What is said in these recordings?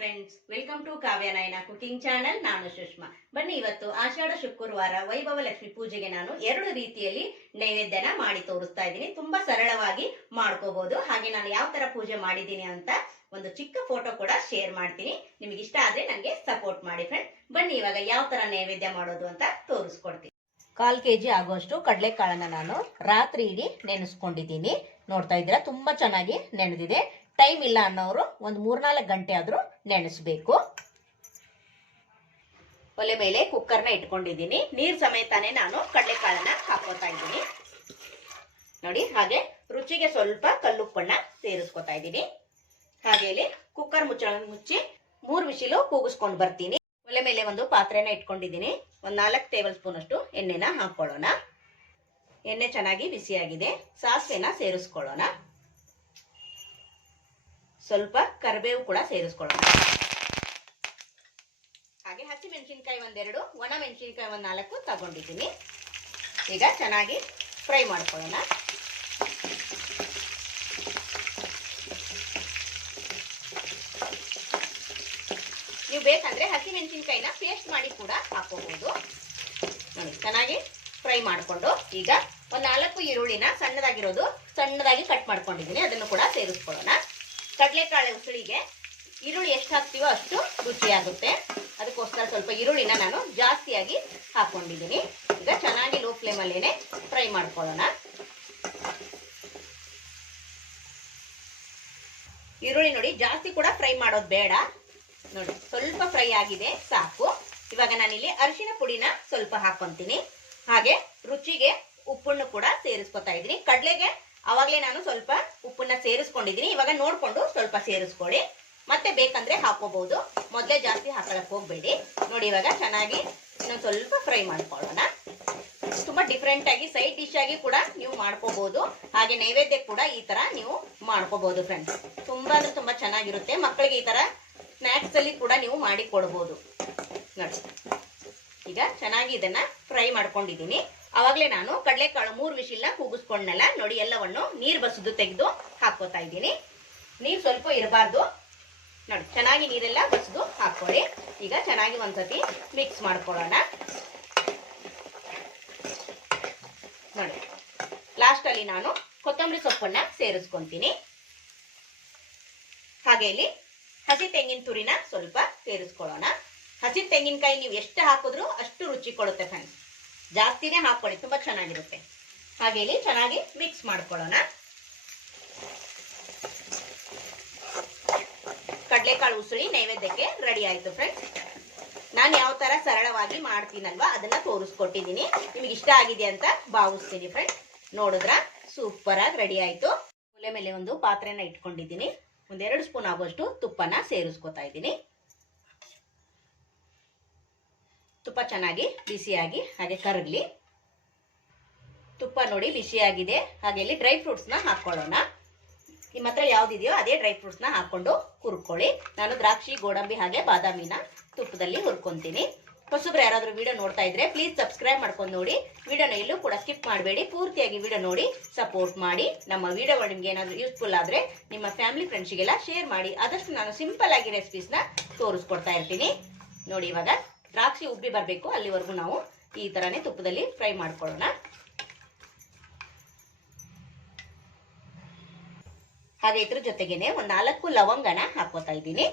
Friends, welcome to Kavya Nayana cooking channel. ನಾನು ಸುಷ್ಮಾ. ಬನ್ನಿ, ಇವತ್ತು ಆಷಾಢ ಶುಕ್ರವಾರ ವೈಭವ ಲಕ್ಷ್ಮಿ ಪೂಜೆಗೆ ನಾನು 2 ರೀತಿಯಲ್ಲಿ ನೈವೇದ್ಯನ ಮಾಡಿ ತೋರಿಸ್ತಾ ಇದ್ದೀನಿ. ತುಂಬಾ ಸರಳವಾಗಿ ಮಾಡ್ಕೋಬಹುದು. ಹಾಗೆ ನಾನು ಯಾವ ತರ ಪೂಜೆ ಮಾಡಿದ್ದೀನಿ ಅಂತ ಒಂದು ಚಿಕ್ಕ ಫೋಟೋ ಕೂಡ ಶೇರ್ ಮಾಡ್ತೀನಿ. ನಿಮಗೆ ಇಷ್ಟ ಆದ್ರೆ ನನಗೆ ಸಪೋರ್ಟ್ ಮಾಡಿ ಫ್ರೆಂಡ್. ಬನ್ನಿ, ಇವಾಗ ಯಾವ ತರ ನೈವೇದ್ಯ ಮಾಡೋದು ಅಂತ ತೋರಿಸ್ಕೊಡ್ತೀನಿ. 1/4 kg ಆಗುವಷ್ಟು ಕಡಲೆಕಾಳನ್ನ ನಾನು ರಾತ್ರಿ ಇಡೀ ನೆನೆಸ್ಕೊಂಡಿದ್ದೀನಿ. ನೋಡ್ತಾ ಇದ್ದೀರಾ, ತುಂಬಾ ಚೆನ್ನಾಗಿ ನೆನೆದಿದೆ. ಟೈಮ್ ಇಲ್ಲ ಅನ್ನೋರು ಒಂದು 3-4 ಗಂಟೆ ಆದ್ರೂ ನೆನೆಸಬೇಕು. ಒಲೆ ಮೇಲೆ ಕುಕ್ಕರ್ನ ಇಟ್ಕೊಂಡಿದ್ದೀನಿ. ನೀರ್ ಸಮೇತಾನೆ ನಾನು ಕಡಲೆಕಾಳನ್ನ ಹಾಕೋತಾ ಇದ್ದೀನಿ. ನೋಡಿ, ಹಾಗೆ ರುಚಿಗೆ ಸ್ವಲ್ಪ ಕಲ್ಲುಪ್ಪನ್ನ ಸೇರಿಸ್ಕೊತಾ ಇದ್ದೀನಿ. ಹಾಗೆ ಇಲ್ಲಿ ಕುಕ್ಕರ್ ಮುಚ್ಚಿ 3 ವಿಸಿಲು ಕೂಗಿಸ್ಕೊಂಡು ಬರ್ತೀನಿ. ಒಲೆ ಮೇಲೆ ಒಂದು ಪಾತ್ರೆನ ಇಟ್ಕೊಂಡಿದ್ದೀನಿ. ಒಂದು 4 ಟೇಬಲ್ ಸ್ಪೂನ್ ಅಷ್ಟು ಎಣ್ಣೆನ ಹಾಕೊಳ್ಳೋಣ. ಎಣ್ಣೆ ಚೆನ್ನಾಗಿ ಬಿಸಿಯಾಗಿದೆ. ಸಾಸಿವೆನ ಸೇರಿಸ್ಕೊಳ್ಳೋಣ. ಸ್ವಲ್ಪ ಕರಿಬೇವು ಕೂಡ ಸೇರಿಸ್ಕೊಳ್ಳೋಣ. ಹಾಗೆ ಹಸಿ ಮೆಣಸಿನಕಾಯಿ 1-2, ಒಣ ಮೆಣಸಿನಕಾಯಿ 1-4 ತಗೊಂಡಿದ್ದೀನಿ. ಈಗ ಚೆನ್ನಾಗಿ ಫ್ರೈ ಮಾಡ್ಕೊಳ್ಳೋಣ. ನೀವು ಬೇಕಂದ್ರೆ ಹಸಿ ಮೆಣಸಿನಕಾಯಿನ ಪೇಸ್ಟ್ ಮಾಡಿ ಕೂಡ ಹಾಕೋಬಹುದು. ನೋಡಿ, ಚೆನ್ನಾಗಿ ಫ್ರೈ ಮಾಡಿಕೊಂಡು ಈಗ ಒಂದು 4 ಈರುಳ್ಳಿನ ಸಣ್ಣದಾಗಿ ಕಟ್ ಮಾಡ್ಕೊಂಡಿದ್ದೀನಿ. ಅದನ್ನು ಕೂಡ ಸೇರಿಸ್ಕೊಳ್ಳೋಣ. ಕಡಲೆಕಾಳು ಉಸುಳಿಗೆ ಈರುಳ್ಳಿ ಎಷ್ಟು ಹಾಕ್ತೀವೋ ಅಷ್ಟು ರುಚಿಯಾಗುತ್ತೆ. ಅದಕ್ಕೋಸ್ಕರ ಸ್ವಲ್ಪ ಈರುಳ್ಳಿನ ನಾನು ಜಾಸ್ತಿಯಾಗಿ ಹಾಕೊಂಡಿದ್ದೀನಿ. ಈಗ ಚೆನ್ನಾಗಿ ಲೋ ಫ್ಲೇಮಲ್ಲೇನೆ ಫ್ರೈ ಮಾಡ್ಕೊಳ್ಳೋಣ. ಈರುಳ್ಳಿ ನೋಡಿ, ಜಾಸ್ತಿ ಕೂಡ ಫ್ರೈ ಮಾಡೋದು ಬೇಡ. ನೋಡಿ, ಸ್ವಲ್ಪ ಫ್ರೈ ಆಗಿದೆ, ಸಾಕು. ಇವಾಗ ನಾನಿಲ್ಲಿ ಅರಿಶಿನ ಪುಡಿನ ಸ್ವಲ್ಪ ಹಾಕೊಂತೀನಿ. ಹಾಗೆ ರುಚಿಗೆ ಉಪ್ಪನ್ನು ಕೂಡ ಸೇರಿಸ್ಕೊತಾ ಇದ್ದೀನಿ. ಕಡಲೆಗೆ ಅವಾಗಲೇ ನಾನು ಸ್ವಲ್ಪ ಉಪ್ಪನ್ನ ಸೇರಿಸ್ಕೊಂಡಿದ್ದೀನಿ. ಇವಾಗ ನೋಡ್ಕೊಂಡು ಸ್ವಲ್ಪ ಸೇರಿಸ್ಕೊಳ್ಳಿ. ಮತ್ತೆ ಬೇಕಂದ್ರೆ ಹಾಕೋಬಹುದು. ಮೊದಲೇ ಜಾಸ್ತಿ ಹಾಕಲಕ್ಕೆ ಹೋಗ್ಬೇಡಿ. ನೋಡಿ, ಇವಾಗ ಚೆನ್ನಾಗಿ ಇನ್ನೊಂದು ಸ್ವಲ್ಪ ಫ್ರೈ ಮಾಡ್ಕೊಳ್ಳೋಣ. ತುಂಬಾ ಡಿಫ್ರೆಂಟ್ ಆಗಿ ಸೈಡ್ ಡಿಶ್ ಆಗಿ ಕೂಡ ನೀವು ಮಾಡ್ಕೋಬಹುದು. ಹಾಗೆ ನೈವೇದ್ಯ ಕೂಡ ಈ ತರ ನೀವು ಮಾಡ್ಕೋಬಹುದು ಫ್ರೆಂಡ್ಸ್. ತುಂಬಾ ಅಂದ್ರೆ ತುಂಬಾ ಚೆನ್ನಾಗಿರುತ್ತೆ. ಮಕ್ಕಳಿಗೆ ಈ ತರ ಸ್ನ್ಯಾಕ್ಸ್ ಅಲ್ಲಿ ಕೂಡ ನೀವು ಮಾಡಿ ಕೊಡಬಹುದು. ನೋಡಿ, ಈಗ ಚೆನ್ನಾಗಿ ಇದನ್ನ ಫ್ರೈ ಮಾಡ್ಕೊಂಡಿದ್ದೀನಿ. ಅವಾಗಲೇ ನಾನು ಕಡಲೆಕಾಳು 3 ವಿಸಿಲ್ನ ಕೂಗಿಸ್ಕೊಂಡಲ್ಲ. ನೋಡಿ, ಎಲ್ಲವನ್ನು ನೀರು ಬಸಿದು ತೆಗೆದು ಹಾಕೋತಾ ಇದ್ದೀನಿ. ನೀರು ಸ್ವಲ್ಪ ಇರಬಾರ್ದು. ನೋಡಿ, ಚೆನ್ನಾಗಿ ನೀರೆಲ್ಲ ಬಸಿದು ಹಾಕೊಳ್ಳಿ. ಈಗ ಚೆನ್ನಾಗಿ ಒಂದ್ಸತಿ ಮಿಕ್ಸ್ ಮಾಡ್ಕೊಳ್ಳೋಣ. ನೋಡಿ, ಲಾಸ್ಟ್ ಅಲ್ಲಿ ನಾನು ಕೊತ್ತಂಬರಿ ಸೊಪ್ಪನ್ನ ಸೇರಿಸ್ಕೊಂತೀನಿ. ಹಾಗೆ ಇಲ್ಲಿ ಹಸಿ ತೆಂಗಿನ ತುರಿನ ಸ್ವಲ್ಪ ಸೇರಿಸ್ಕೊಳ್ಳೋಣ. ಹಸಿ ತೆಂಗಿನಕಾಯಿ ನೀವು ಎಷ್ಟು ಹಾಕಿದ್ರೂ ಅಷ್ಟು ರುಚಿ ಕೊಡುತ್ತೆ ಫ್ರೆಂಡ್ಸ್. ಜಾಸ್ತಿನೇ ಹಾಕೊಳ್ಳಿ, ತುಂಬಾ ಚೆನ್ನಾಗಿರುತ್ತೆ. ಹಾಗೆ ಇಲ್ಲಿ ಚೆನ್ನಾಗಿ ಮಿಕ್ಸ್ ಮಾಡ್ಕೊಳ್ಳೋಣ. ಕಡಲೆಕಾಳು ಉಸುಳಿ ನೈವೇದ್ಯಕ್ಕೆ ರೆಡಿ ಆಯ್ತು ಫ್ರೆಂಡ್ಸ್. ನಾನು ಯಾವ ತರ ಸರಳವಾಗಿ ಮಾಡ್ತೀನಲ್ವಾ ಅದನ್ನ ತೋರಿಸ್ಕೊಟ್ಟಿದ್ದೀನಿ. ನಿಮ್ಗೆ ಇಷ್ಟ ಆಗಿದೆ ಅಂತ ಭಾವಿಸ್ತೀನಿ ಫ್ರೆಂಡ್ಸ್. ನೋಡಿದ್ರ ಸೂಪರ್ ಆಗಿ ರೆಡಿ ಆಯ್ತು. ಒಲೆ ಮೇಲೆ ಒಂದು ಪಾತ್ರೆನ ಇಟ್ಕೊಂಡಿದ್ದೀನಿ. 1-2 ಸ್ಪೂನ್ ಆಗುವಷ್ಟು ತುಪ್ಪನ ಸೇರಿಸ್ಕೊತಾ ಇದ್ದೀನಿ. ತುಪ್ಪ ಚೆನ್ನಾಗಿ ಬಿಸಿಯಾಗಿ ಹಾಗೆ ಕರಗಲಿ. ತುಪ್ಪ ನೋಡಿ ಬಿಸಿಯಾಗಿದೆ. ಹಾಗೆ ಇಲ್ಲಿ ಡ್ರೈ ಫ್ರೂಟ್ಸ್ನ ಹಾಕೊಳ್ಳೋಣ. ನಿಮ್ಮ ಹತ್ರ ಯಾವ್ದಿದೆಯೋ ಅದೇ ಡ್ರೈ ಫ್ರೂಟ್ಸ್ನ ಹಾಕೊಂಡು ಹುರ್ಕೊಳ್ಳಿ. ನಾನು ದ್ರಾಕ್ಷಿ, ಗೋಡಂಬಿ ಹಾಗೆ ಬಾದಾಮಿನ ತುಪ್ಪದಲ್ಲಿ ಹುರ್ಕೊಂತೀನಿ. ಹೊಸಬ್ರು ಯಾರಾದ್ರೂ ವಿಡಿಯೋ ನೋಡ್ತಾ ಇದ್ರೆ ಪ್ಲೀಸ್ ಸಬ್ಸ್ಕ್ರೈಬ್ ಮಾಡ್ಕೊಂಡು ನೋಡಿ. ವಿಡಿಯೋನ ಎಲ್ಲೂ ಕೂಡ ಸ್ಕಿಪ್ ಮಾಡಬೇಡಿ. ಪೂರ್ತಿಯಾಗಿ ವಿಡಿಯೋ ನೋಡಿ ಸಪೋರ್ಟ್ ಮಾಡಿ. ನಮ್ಮ ವಿಡಿಯೋಗಳು ನಿಮ್ಗೆ ಏನಾದರೂ ಯೂಸ್ಫುಲ್ ಆದ್ರೆ ನಿಮ್ಮ ಫ್ಯಾಮಿಲಿ ಫ್ರೆಂಡ್ಸ್ಗೆಲ್ಲ ಶೇರ್ ಮಾಡಿ. ಆದಷ್ಟು ನಾನು ಸಿಂಪಲ್ ಆಗಿ ರೆಸಿಪೀಸ್ನ ತೋರಿಸ್ಕೊಡ್ತಾ ಇರ್ತೀನಿ. ನೋಡಿ, ಇವಾಗ ದ್ರಾಕ್ಷಿ ಉಬ್ಬಿ ಬರಬೇಕು. ಅಲ್ಲಿವರೆಗೂ ನಾವು ಈ ತರನೇ ತುಪ್ಪದಲ್ಲಿ ಫ್ರೈ ಮಾಡ್ಕೊಳ್ಳೋಣ. ಹಾಗೆ ಇದ್ರ ಜೊತೆಗೇನೆ ಒಂದು 4 ಲವಂಗನ ಹಾಕೋತಾ ಇದ್ದೀನಿ.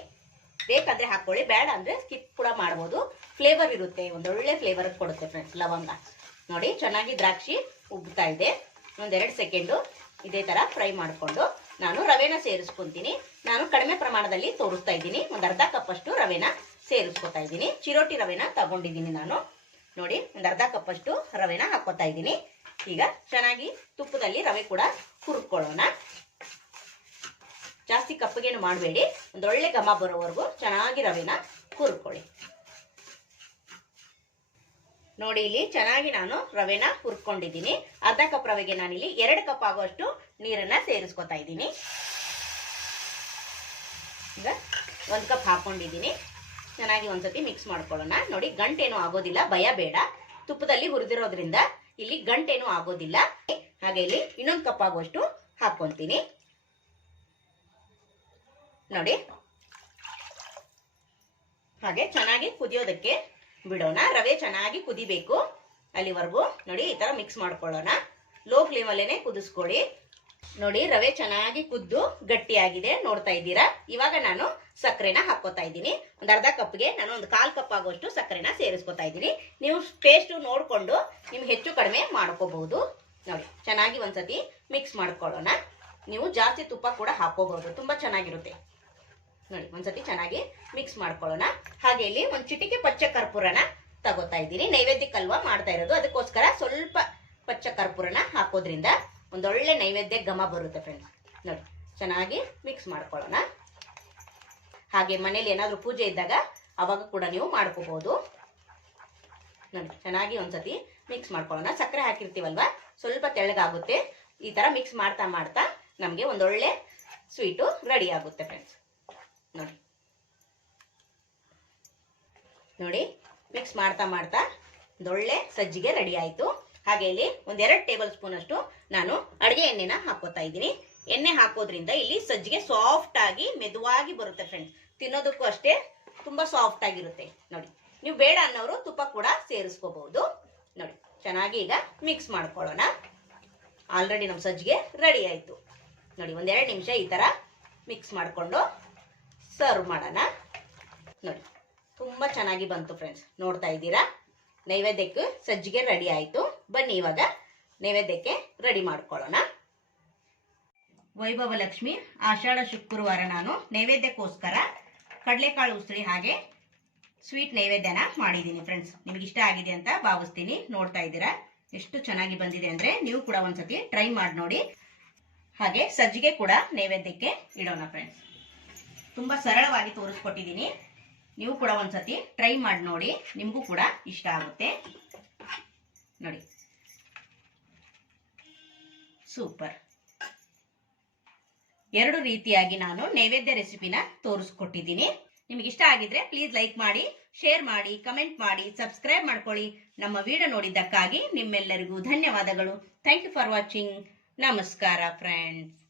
ಬೇಕಂದ್ರೆ ಹಾಕೊಳ್ಳಿ, ಬೇಡ ಅಂದ್ರೆ ಸ್ಕಿಪ್ ಕೂಡ ಮಾಡ್ಬೋದು. ಫ್ಲೇವರ್ ಇರುತ್ತೆ, ಒಂದೊಳ್ಳೆ ಫ್ಲೇವರ್ ಕೊಡುತ್ತೆ ಫ್ರೆಂಡ್ಸ್ ಲವಂಗ. ನೋಡಿ, ಚೆನ್ನಾಗಿ ದ್ರಾಕ್ಷಿ ಉಬ್ತಾ ಇದೆ. 1-2 ಸೆಕೆಂಡು ಇದೇ ತರ ಫ್ರೈ ಮಾಡಿಕೊಂಡು ನಾನು ರವೆನ ಸೇರಿಸ್ಕೊಂತೀನಿ. ನಾನು ಕಡಿಮೆ ಪ್ರಮಾಣದಲ್ಲಿ ತೋರಿಸ್ತಾ ಇದ್ದೀನಿ. ಒಂದು ಅರ್ಧ ಕಪ್ ಅಷ್ಟು ರವೆನ ಸೇರಿಸ್ಕೊತಾ ಇದ್ದೀನಿ. ಚಿರೋಟಿ ರವೆನ ತಗೊಂಡಿದ್ದೀನಿ ನಾನು. ನೋಡಿ, ಒಂದು ಅರ್ಧ ಕಪ್ ಅಷ್ಟು ರವೆನ ಹಾಕೋತಾ ಇದ್ದೀನಿ. ಈಗ ಚೆನ್ನಾಗಿ ತುಪ್ಪದಲ್ಲಿ ರವೆ ಕೂಡ ಹುರ್ಕೊಳ್ಳೋಣ. ಜಾಸ್ತಿ ಕಪ್ಪಗೇನು ಮಾಡಬೇಡಿ. ಒಂದೊಳ್ಳೆ ಘಮ ಬರೋವರೆಗೂ ಚೆನ್ನಾಗಿ ರವೆನ ಹುರ್ಕೊಳ್ಳಿ. ನೋಡಿ, ಇಲ್ಲಿ ಚೆನ್ನಾಗಿ ನಾನು ರವೆನ ಹುರ್ಕೊಂಡಿದ್ದೀನಿ. ಅರ್ಧ ಕಪ್ ರವೆಗೆ ನಾನಿಲ್ಲಿ 2 ಕಪ್ ಆಗುವಷ್ಟು ನೀರನ್ನ ಸೇರಿಸ್ಕೊತಾ ಇದ್ದೀನಿ. ಈಗ 1 ಕಪ್ ಹಾಕೊಂಡಿದ್ದೀನಿ. ಚೆನ್ನಾಗಿ ಒಂದ್ಸತಿ ಮಿಕ್ಸ್ ಮಾಡ್ಕೊಳ್ಳೋಣ. ನೋಡಿ, ಗಂಟೇನು ಆಗೋದಿಲ್ಲ, ಭಯ ಬೇಡ. ತುಪ್ಪದಲ್ಲಿ ಹುರಿದಿರೋದ್ರಿಂದ ಇಲ್ಲಿ ಗಂಟೇನು ಆಗೋದಿಲ್ಲ. ಹಾಗೆ ಇಲ್ಲಿ ಇನ್ನೊಂದು ಕಪ್ ಆಗುವಷ್ಟು ಹಾಕೊಂತೀನಿ. ನೋಡಿ, ಹಾಗೆ ಚೆನ್ನಾಗಿ ಕುದಿಯೋದಕ್ಕೆ ಬಿಡೋಣ. ರವೆ ಚೆನ್ನಾಗಿ ಕುದಿಬೇಕು ಅಲ್ಲಿವರೆಗೂ. ನೋಡಿ ಈ ತರ ಮಿಕ್ಸ್ ಮಾಡ್ಕೊಳ್ಳೋಣ. ಲೋ ಫ್ಲೇಮ್ ಅಲ್ಲೇನೆ ಕುದಿಸ್ಕೊಳ್ಳಿ. ನೋಡಿ ರವೆ ಚೆನ್ನಾಗಿ ಕುದ್ದು ಗಟ್ಟಿಯಾಗಿದೆ, ನೋಡ್ತಾ ಇದ್ದೀರಾ. ಇವಾಗ ನಾನು ಸಕ್ಕರೆನ ಹಾಕೋತಾ ಇದ್ದೀನಿ. ಒಂದು ಅರ್ಧ ಕಪ್ಗೆ ನಾನು ಒಂದು 1/4 ಕಪ್ ಆಗುವಷ್ಟು ಸಕ್ಕರೆನ ಸೇರಿಸ್ಕೊತಾ ಇದ್ದೀನಿ. ನೀವು ಟೇಸ್ಟ್ ನೋಡ್ಕೊಂಡು ನಿಮ್ಗೆ ಹೆಚ್ಚು ಕಡಿಮೆ ಮಾಡ್ಕೋಬಹುದು. ನೋಡಿ ಚೆನ್ನಾಗಿ ಒಂದ್ಸತಿ ಮಿಕ್ಸ್ ಮಾಡ್ಕೊಳ್ಳೋಣ. ನೀವು ಜಾಸ್ತಿ ತುಪ್ಪ ಕೂಡ ಹಾಕೋಬಹುದು, ತುಂಬಾ ಚೆನ್ನಾಗಿರುತ್ತೆ. ನೋಡಿ ಒಂದ್ಸತಿ ಚೆನ್ನಾಗಿ ಮಿಕ್ಸ್ ಮಾಡ್ಕೊಳ್ಳೋಣ. ಹಾಗೆ ಇಲ್ಲಿ ಒಂದು ಚಿಟಿಕೆ ಪಚ್ಚ ಕರ್ಪೂರನ ತಗೋತಾ ಇದ್ದೀನಿ. ನೈವೇದ್ಯಕ್ಕಲ್ವಾ ಮಾಡ್ತಾ ಇರೋದು, ಅದಕ್ಕೋಸ್ಕರ ಸ್ವಲ್ಪ ಪಚ್ಚ ಕರ್ಪೂರನ ಹಾಕೋದ್ರಿಂದ ಒಂದೊಳ್ಳೆ ನೈವೇದ್ಯ ಘಮ ಬರುತ್ತೆ ಫ್ರೆಂಡ್ಸ್. ನೋಡಿ ಚೆನ್ನಾಗಿ ಮಿಕ್ಸ್ ಮಾಡ್ಕೊಳ್ಳೋಣ. ಹಾಗೆ ಮನೇಲಿ ಏನಾದರೂ ಪೂಜೆ ಇದ್ದಾಗ ಅವಾಗ ಕೂಡ ನೀವು ಮಾಡ್ಕೋಬಹುದು. ನೋಡಿ ಚೆನ್ನಾಗಿ ಒಂದ್ಸತಿ ಮಿಕ್ಸ್ ಮಾಡ್ಕೊಳ್ಳೋಣ. ಸಕ್ಕರೆ ಹಾಕಿರ್ತೀವಲ್ವಾ, ಸ್ವಲ್ಪ ತೆಳ್ಳಗಾಗುತ್ತೆ. ಈ ತರ ಮಿಕ್ಸ್ ಮಾಡ್ತಾ ಮಾಡ್ತಾ ನಮಗೆ ಒಂದೊಳ್ಳೆ ಸ್ವೀಟು ರೆಡಿ ಆಗುತ್ತೆ ಫ್ರೆಂಡ್ಸ್. ನೋಡಿ ನೋಡಿ ಮಿಕ್ಸ್ ಮಾಡ್ತಾ ಮಾಡ್ತಾ ಒಂದೊಳ್ಳೆ ಸಜ್ಜಿಗೆ ರೆಡಿ ಆಯಿತು. ಹಾಗೆ ಇಲ್ಲಿ 1-2 ಟೇಬಲ್ ಸ್ಪೂನ್ ಅಷ್ಟು ನಾನು ಅಡುಗೆ ಎಣ್ಣೆನ ಹಾಕೋತಾ ಇದ್ದೀನಿ. ಎಣ್ಣೆ ಹಾಕೋದ್ರಿಂದ ಇಲ್ಲಿ ಸಜ್ಜಿಗೆ ಸಾಫ್ಟ್ ಆಗಿ ಮೆದುವಾಗಿ ಬರುತ್ತೆ ಫ್ರೆಂಡ್ಸ್. ತಿನ್ನೋದಕ್ಕೂ ಅಷ್ಟೇ ತುಂಬಾ ಸಾಫ್ಟ್ ಆಗಿರುತ್ತೆ. ನೋಡಿ ನೀವು ಬೇಡ ಅನ್ನೋರು ತುಪ್ಪ ಕೂಡ ಸೇರಿಸ್ಕೋಬಹುದು. ನೋಡಿ ಚೆನ್ನಾಗಿ ಈಗ ಮಿಕ್ಸ್ ಮಾಡ್ಕೊಳ್ಳೋಣ. ಆಲ್ರೆಡಿ ನಮ್ಮ ಸಜ್ಜಿಗೆ ರೆಡಿ ಆಯಿತು. ನೋಡಿ 1-2 ನಿಮಿಷ ಈ ತರ ಮಿಕ್ಸ್ ಮಾಡಿಕೊಂಡು ಸರ್ವ್ ಮಾಡೋಣ. ನೋಡಿ ತುಂಬಾ ಚೆನ್ನಾಗಿ ಬಂತು ಫ್ರೆಂಡ್ಸ್, ನೋಡ್ತಾ ಇದ್ದೀರಾ. ನೈವೇದ್ಯಕ್ಕೆ ಸಜ್ಜಿಗೆ ರೆಡಿ ಆಯಿತು. ಬನ್ನಿ ಇವಾಗ ನೈವೇದ್ಯಕ್ಕೆ ರೆಡಿ ಮಾಡ್ಕೊಳ್ಳೋಣ. ವೈಭವ ಲಕ್ಷ್ಮಿ ಆಷಾಢ ಶುಕ್ರವಾರ ನಾನು ನೈವೇದ್ಯಕ್ಕೋಸ್ಕರ ಕಡಲೆಕಾಳು ಉಸ್ರಿ ಹಾಗೆ ಸ್ವೀಟ್ ನೈವೇದ್ಯನ ಮಾಡಿದ್ದೀನಿ ಫ್ರೆಂಡ್ಸ್. ನಿಮ್ಗೆ ಇಷ್ಟ ಆಗಿದೆ ಅಂತ ಭಾವಿಸ್ತೀನಿ. ನೋಡ್ತಾ ಇದ್ದೀರಾ ಎಷ್ಟು ಚೆನ್ನಾಗಿ ಬಂದಿದೆ ಅಂದ್ರೆ ನೀವು ಕೂಡ ಒಂದ್ಸತಿ ಟ್ರೈ ಮಾಡಿ ನೋಡಿ. ಹಾಗೆ ಸಜ್ಜಿಗೆ ಕೂಡ ನೈವೇದ್ಯಕ್ಕೆ ಇಡೋಣ ಫ್ರೆಂಡ್ಸ್. ತುಂಬಾ ಸರಳವಾಗಿ ತೋರಿಸ್ಕೊಟ್ಟಿದ್ದೀನಿ. ನೀವು ಕೂಡ ಒಂದ್ಸತಿ ಟ್ರೈ ಮಾಡಿ ನೋಡಿ, ನಿಮಗೂ ಕೂಡ ಇಷ್ಟ ಆಗುತ್ತೆ. ನೋಡಿ ಸೂಪರ್. 2 ರೀತಿಯಾಗಿ ನಾನು ನೈವೇದ್ಯ ರೆಸಿಪಿನ ತೋರಿಸ್ಕೊಟ್ಟಿದ್ದೀನಿ. ನಿಮ್ಗೆ ಇಷ್ಟ ಆಗಿದ್ರೆ ಪ್ಲೀಸ್ ಲೈಕ್ ಮಾಡಿ, ಶೇರ್ ಮಾಡಿ, ಕಮೆಂಟ್ ಮಾಡಿ, ಸಬ್ಸ್ಕ್ರೈಬ್ ಮಾಡ್ಕೊಳ್ಳಿ. ನಮ್ಮ ವಿಡಿಯೋ ನೋಡಿದ್ದಕ್ಕಾಗಿ ನಿಮ್ಮೆಲ್ಲರಿಗೂ ಧನ್ಯವಾದಗಳು. Thank you for watching. ನಮಸ್ಕಾರ ಫ್ರೆಂಡ್ಸ್.